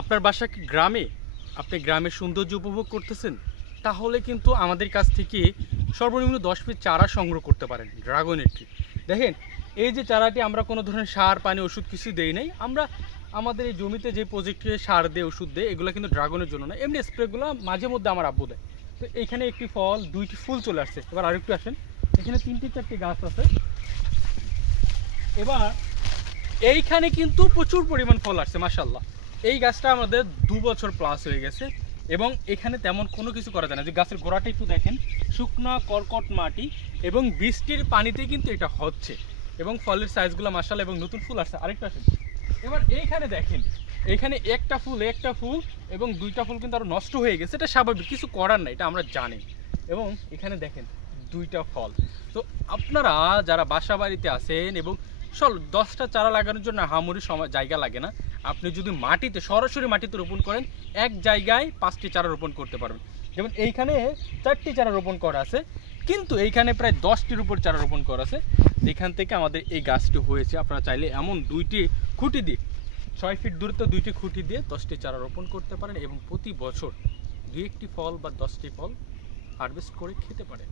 আপনার বাসা কি গ্রামে? আপনি গ্রামের সৌন্দর্য উপভোগ করতেছেন? তাহলে কিন্তু আমাদের কাছ থেকে সর্বনিম্ন 10 পিস চারা সংগ্রহ করতে পারেন ড্রাগনের ট্রি। দেখেন, এই যে চারাটি আমরা কোনো ধরনের সার, পানি, ওষুধ কিছু দেই নাই। আমরা আমাদের এই জমিতে যে প্রজেক্টে সার দেয়, ওষুধ দেয়, এগুলো কিন্তু ড্রাগনের জন্য না। এমনি স্প্রেগুলো মাঝে মধ্যে আমার আব্বু দেয়। তো এইখানে একটি ফল, 2টি ফুল চলে আসছে। এবার আরেকটু আসেন, এখানে 3টি 4টি গাছ আছে। এবার এইখানে কিন্তু প্রচুর পরিমাণ ফল আসছে মাশাআল্লাহ। এই গাছটা আমাদের 2 বছর প্লাস হয়ে গেছে এবং এখানে তেমন কোনো কিছু করা যায় না। যে গাছের গোড়াটা একটু দেখেন, শুকনো কর্কট মাটি এবং বৃষ্টির পানিতে কিন্তু এটা হচ্ছে এবং ফলের সাইজগুলো মাশাআল্লাহ এবং নতুন ফুল আসছে। আরেকটা আসেন, এবার এইখানে দেখেন, এইখানে একটা ফুল এবং 2টা ফুল কিন্তু আরো নষ্ট হয়ে গেছে। এটা স্বাভাবিক, কিছু করার নাই, এটা আমরা জানি। এবং এখানে দেখেন 2টা ফল। তো আপনারা যারা বাসা বাড়িতে আছেন এবং 10টা চারা লাগানোর জন্য হামুরি সময় জায়গা লাগে না। আপনি যদি মাটিতে সরাসরি মাটিতে রোপণ করেন, এক জায়গায় 5টি চারা রোপণ করতে পারবেন। যেমন এইখানে 4টি চারা রোপণ করা আছে, কিন্তু এইখানে প্রায় 10টির উপর চারা রোপণ করা আছে। যেখান থেকে আমাদের এই গাছটি হয়েছে। আপনারা চাইলে এমন 2টি খুঁটি দিয়ে 6 ফিট দূরত্ব 2টি খুঁটি দিয়ে 10টি চারা রোপণ করতে পারেন এবং প্রতি বছর 2-1টি ফল বা 10টি ফল হারভেস্ট করে খেতে পারেন।